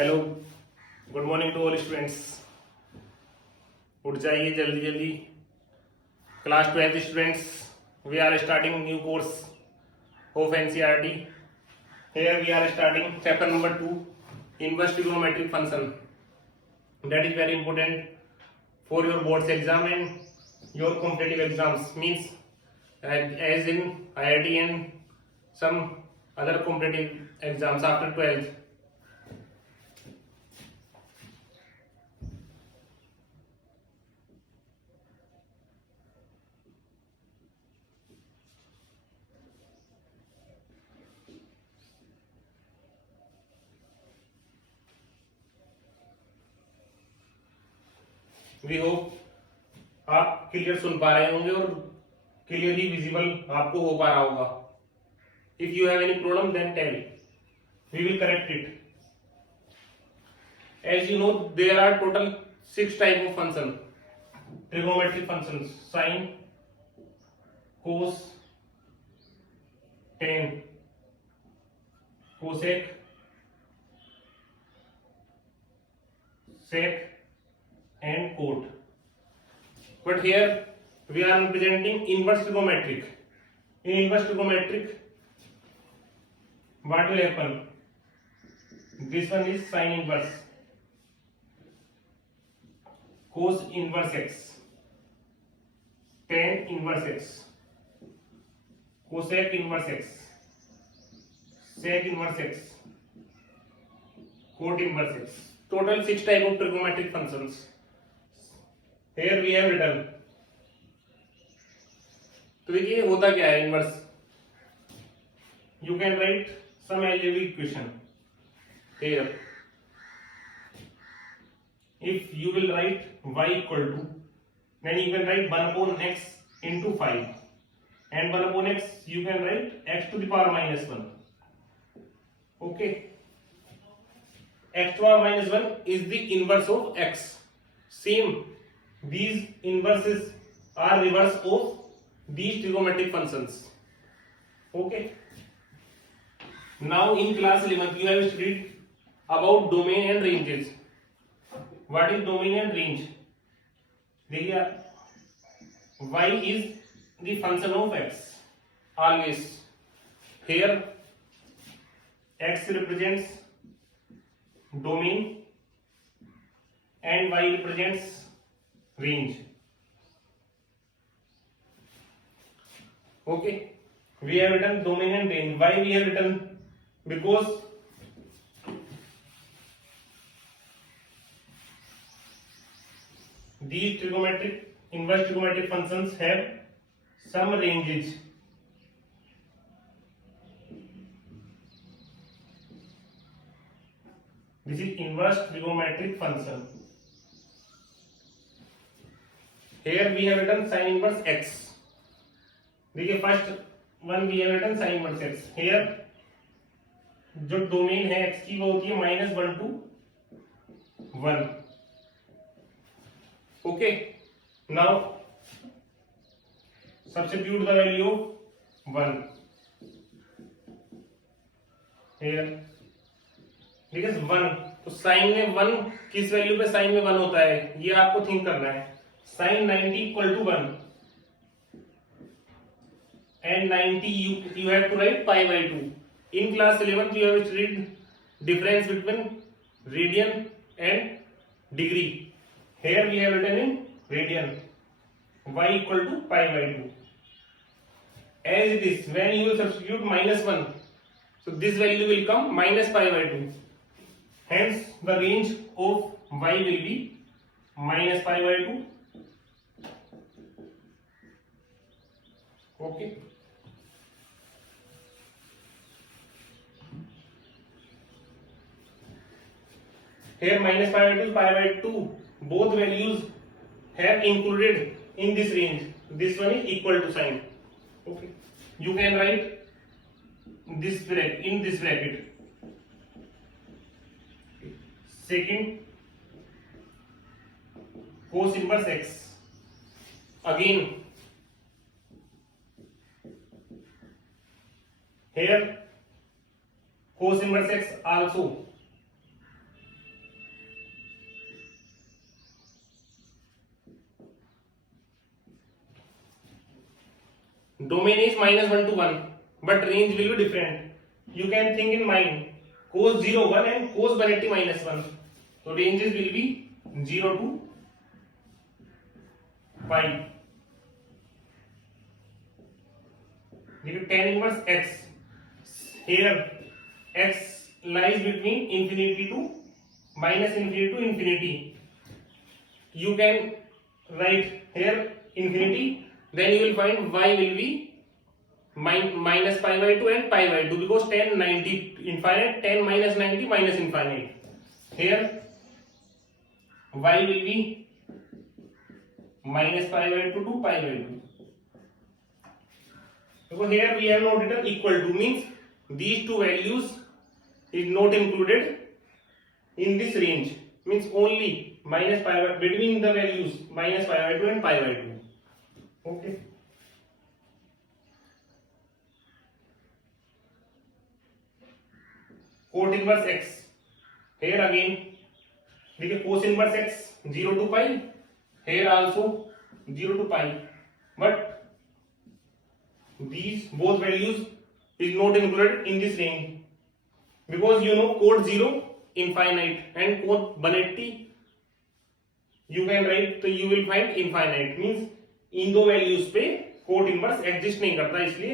Hello, good morning to all students. उठ जाइए जल्दी जल्दी। Class 12th students, we are starting new course of NCERT. Here we are starting chapter number 2, inverse trigonometric function. That is very important for your boards exam and your competitive exams, means as in IIT and some other competitive exams after 12th. We hope आप clear सुन पा रहे होंगे और clearly visible आपको हो पा रहा होगा। If you have any problem then tell, we will correct it. As you know there are total 6 type of function, trigonometric function: sine, cos, tan, cosec, sec and cot. But here we are representing inverse trigonometric. In inverse trigonometric, what will happen? This one is sin inverse, cos inverse x, tan inverse x, cosec inverse x, sec inverse x, cot inverse x. Total 6 type of trigonometric functions. Here we have written. तो देखिए होता क्या है inverse. You can write some algebraic equation here. If you will write y equal to, then you can write 1 upon x into 5, and 1 upon x you can write x to the power minus 1. Okay. X to the power minus 1 is the inverse of x. Same, these inverses are reverse of these trigonometric functions. Okay. Now in class 11th you have studied about domain and ranges. What is domain and range? देखिए y is the function of x always. Here x represents domain and y represents range. Okay, we have written domain and range. Why we have written? Because these trigonometric inverse trigonometric functions have some ranges. This is inverse trigonometric function. Here we have written sin inverse x. देखिए first one we have written sin inverse x. Here जो domain है x की वो होती है -1 to 1. Okay. Now substitute the value of 1 here. ठीक है 1, तो साइन में 1 किस वैल्यू पे साइन में 1 होता है ये आपको थिंक करना है। Sine 90 equal to 1 and 90 you have to write pi by 2. In class 11th you have studied difference between radian and degree. Here we have written in radian, y equal to pi by 2. As it is, when you will substitute -1, so this value will come minus pi by 2. Hence the range of y will be minus pi by 2. Okay. Here minus pi by 2, pi by 2, both values have included in this range. This one is equal to sign. Okay. You can write this bracket in this bracket. Second, cos inverse x. Again, here cos inverse x also domain is -1 to 1, but range will be different. You can think in mind cos 0 1 and cos 180 -1. So ranges will be 0 to pi. Tan inverse x, here x lies between infinity to minus infinity to infinity. You can write here infinity, then you will find y will be minus pi by 2 and pi by 2, because tan 90 infinite, tan minus 90 minus infinite. Here y will be minus pi by 2 to pi by 2. So here we have not written equal to, means these two values is not included in this range, means only minus pi by, between the values minus pi by 2 and pi by 2. Okay. Cot inverse x, here again देखिए cos inverse x 0 to pi, here also 0 to pi, but these both values is not included in this range, because you know cot 0 infinite and cot 180 you can write, तो you will find infinite, means इन दो values पे cot inverse exist नहीं करता, इसलिए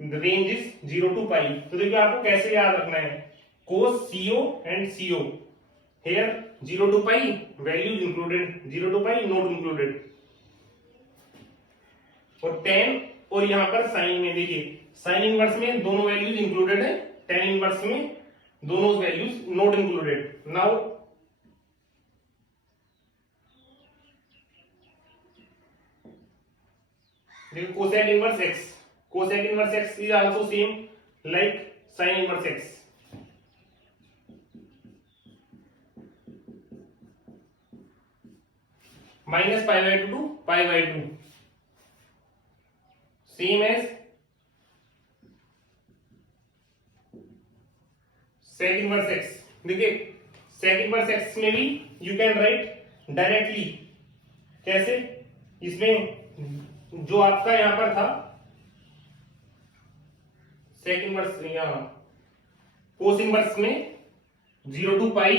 range is 0 to pi. तो देखिए आपको कैसे याद रखना है, cos CO and CO, here 0 to pi values included, 0 to pi not included. और tan और यहाँ पर साइन में देखिए साइन इनवर्स में दोनों वैल्यूज इंक्लूडेड है, tan इनवर्स में दोनों values not included. Now cosec inverse x, cosec inverse x is also same like sin inverse x. Minus pi by 2 to pi by 2, same as sec inverse x. देखिए sec inverse x में भी you can write directly, कैसे, इसमें जो आपका यहां पर था sec inverse, यहाँ cos inverse में 0 to pi,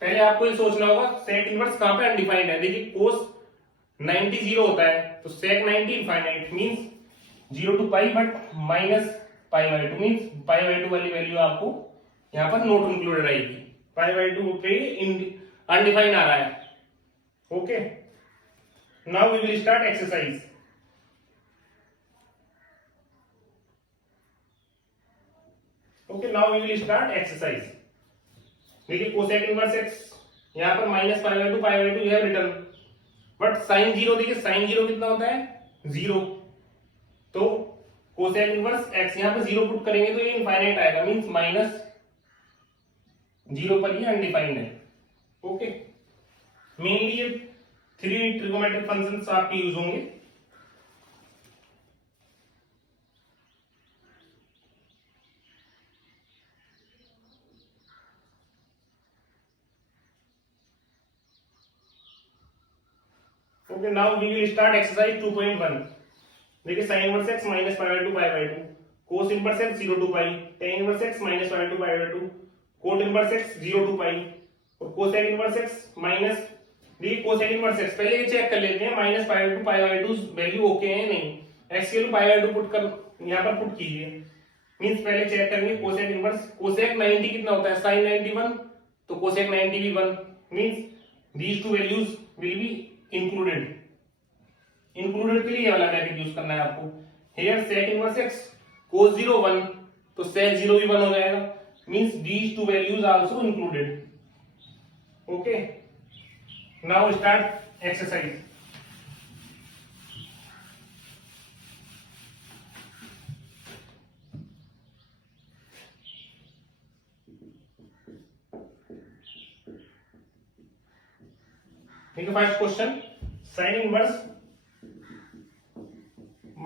पहले आपको ये सोचना होगा sec इनवर्स कहां पे अनडिफाइंड है. देखिए cos 90 0 होता है, तो sec 90 infinite means 0 to pi, but minus pi by 2 means pi by 2 वाली वैल्यू आपको यहां पर नॉट इंक्लूडेड रहेगी, पाई बाय 2 पे अनडिफाइंड आ रहा है. Okay, now we will start exercise. Okay, now we will start exercise. देखिए कोसेक इनवर्स एक्स यहाँ पर minus pi by 2 pi by 2 यह रिटर्न, बट साइन 0, देखिए साइन 0 कितना होता है 0, तो कोसेक इनवर्स एक्स यहाँ पर 0 पुट करेंगे तो ये इनफाइनाइट आएगा, मींस माइनस 0 पर ये अनडिफाइंड है. ओके, मेनली ये 3 ट्रिगोमेट्रिक फंक्शंस आपके यूज होंगे. Okay, now we will start exercise 2.1. देखिए sin inverse x minus pi by 2 pi by 2, cos inverse x 0 to pi, tan inverse x minus pi by 2 pi by 2, cot inverse x 0 to pi, और cosec inverse x minus, देखिए cosec inverse x पहले ये check कर लेते हैं minus pi by 2 pi by 2 value okay है नहीं, x के लिए pi by 2 पुट कर यहाँ पर पुट कीजिए, मींस पहले चेक करेंगे cosec inverse, cosec 90 कितना होता है sin 91, तो cosec 90 भी 1, means these two values will be included के लिए ये वाला ब्रैकेट यूज करना है आपको. here sec inverse x cos 0 1, तो sec 0 भी 1 हो जाएगा, means these two values are also included. okay, now start exercise. First question, sin inverse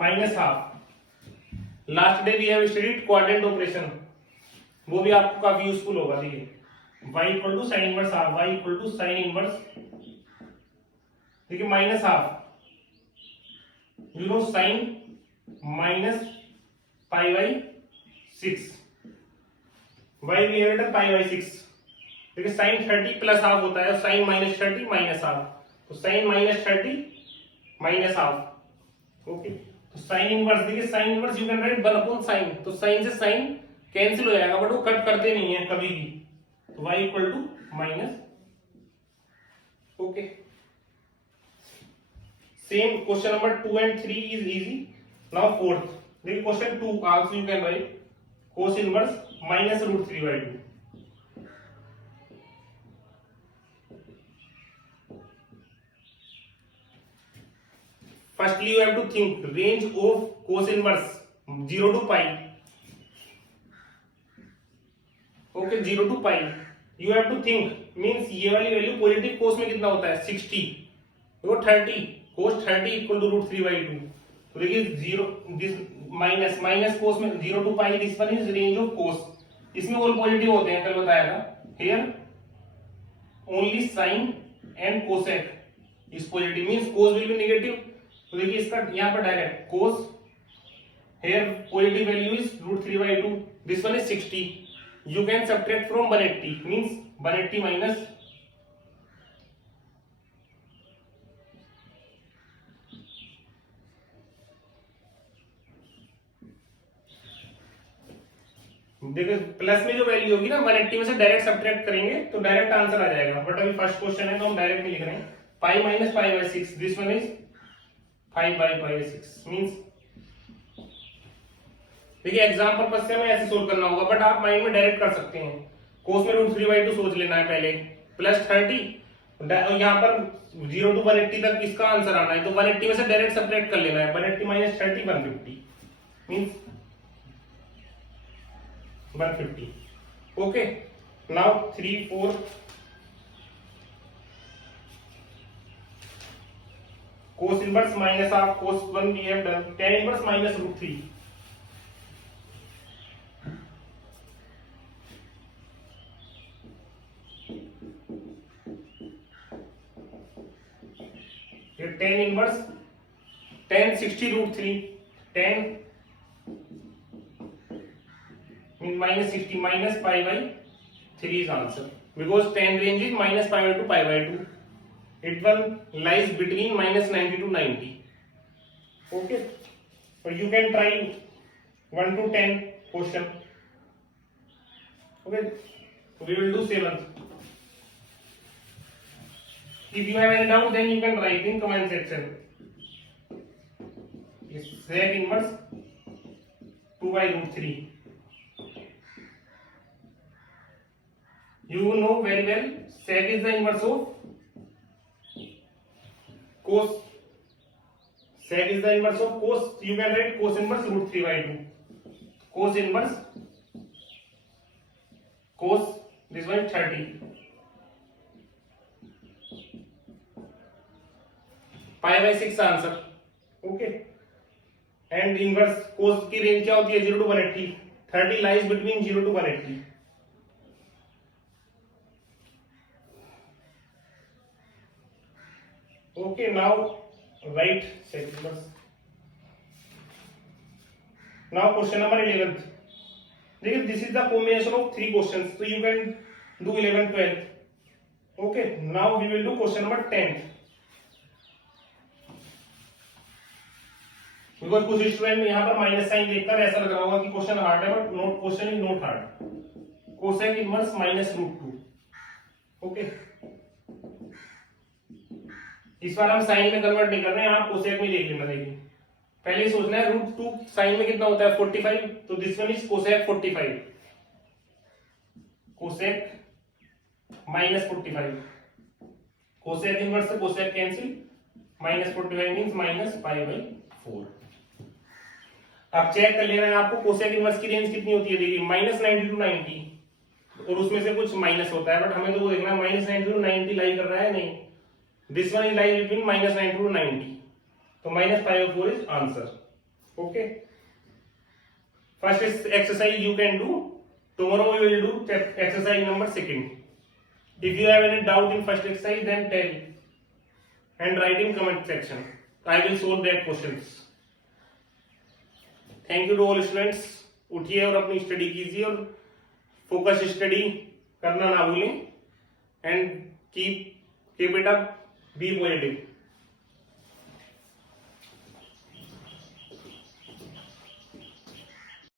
minus half. Last day we have studied quadrant operation, वो भी आपको काफी यूजफुल होगा. देखिए y equal to sine inverse half, y equal to sine inverse, देखिए minus half, you know sin minus pi by 6. Why we have written pi by 6? देखिए sin 30 plus half होता है, sin माइनस 30 माइनस हाफ, तो sin minus 30 minus half. Okay, तो sign inverse, देखिए sine inverse you can right 1 upon sine, तो sign से sign cancel हो जाएगा, बट वो कट करते नहीं है कभी भी, तो y equal to minus. Okay, same question number 2 and 3 is easy. Now fourth, देखिए question 2 also you can write cos inverse minus root 3/2। Firstly, you have to think range of cos inverse 0 to pi. Okay, 0 to pi. You have to think means ये वाली value positive cos में कितना होता है 60, तो 30 cos 30 equal to root 3/2। तो देखिए 0 this minus minus cos में 0 to pi, this one is range of cos, इसमें ऑल पॉजिटिव होते हैं, कल बताया था। Here only sin and cosec is positive, means cos will be negative, तो देखिए इसका यहाँ पर direct cos here positive value is root 3/2, this one is 60, you can subtract from 180 means 180 minus देखिए प्लस में जो वैल्यू होगी ना 180 में से डायरेक्ट सब्ट्रैक्ट करेंगे तो डायरेक्ट आंसर आ जाएगा, बट अभी फर्स्ट क्वेश्चन है तो हम डायरेक्ट नहीं लिख रहे हैं। Pi minus pi by 6, this one is 5 by pi 6 means, देखिए एग्जाम पर्पस से हमें ऐसे सोल्व करना होगा, बट आप माइंड में डायरेक्ट कर सकते हैं। कोस में रूट 3/2 सोच लेना है पहले, प्लस 30 यहाँ पर 0 to 180 तक इसका आंसर आना है, तो 180 में से डायरेक्ट सब्ट्रैक्ट कर लेना है। 180 minus 30 150 means 150। Okay, now 3 4 cos inverse minus half cos 1 we have done, tan inverse minus root 3, here tan inverse tan 60 root 3, tan means minus 60 minus pi by 3 is answer, because tan range is minus pi by 2 pi by 2, it one lies between minus 90 to 90. Okay, so you can try 1 to 10 question. Okay, so we will do 7th. If you have any doubt, then you can write in comment section. Is sec inverse 2 by root 3. You know very well sec is the inverse of cos, sec is the inverse of cos, you can write cos inverse root 3/2, cos inverse cos this one 30 pi by 6 answer. Okay, and inverse cos की range क्या होती है 0 to 180, 30 lies between 0 to 180। Okay, now write sec inverse. Now question number 11th. देखिए this is the combination of 3 questions, so you can do 11 12. Okay, now we will do question number 10th. Because कुछ student यहाँ पर minus sign देखकर ऐसा लग रहा होगा कि क्वेश्चन हार्ड है, but note question is not hard. Cosec inverse minus root 2। Okay, इस बार हम साइन में कन्वर्ट नहीं कर रहे हैं, आप कोसेक में देख लेना। देखिए पहले सोचना है रूट 2 साइन में कितना होता है 45, तो this one is cosec 45, cosec minus 45, cosec inverse से cosec cancel, minus 45 means minus pi by 4। अब चेक कर लेना है आपको कोसेक इनवर्स की रेंज कितनी होती है। देखिए माइनस 90 to 90, और उसमें से कुछ माइनस होता है, बट हमें तो वो देखना है माइनस 90 to 90 लाई कर रहा है नहीं, this one is lie between minus 90 to 90, तो माइनस 5/4 is answer. Okay, first exercise you can do, tomorrow we will do exercise number 2। If you have any doubt in first exercise then tell and write in comment section. I will solve that questions. Thank you to all students. उठिए और अपनी study कीजिए और focus study करना ना भूलें and keep it up, be positive.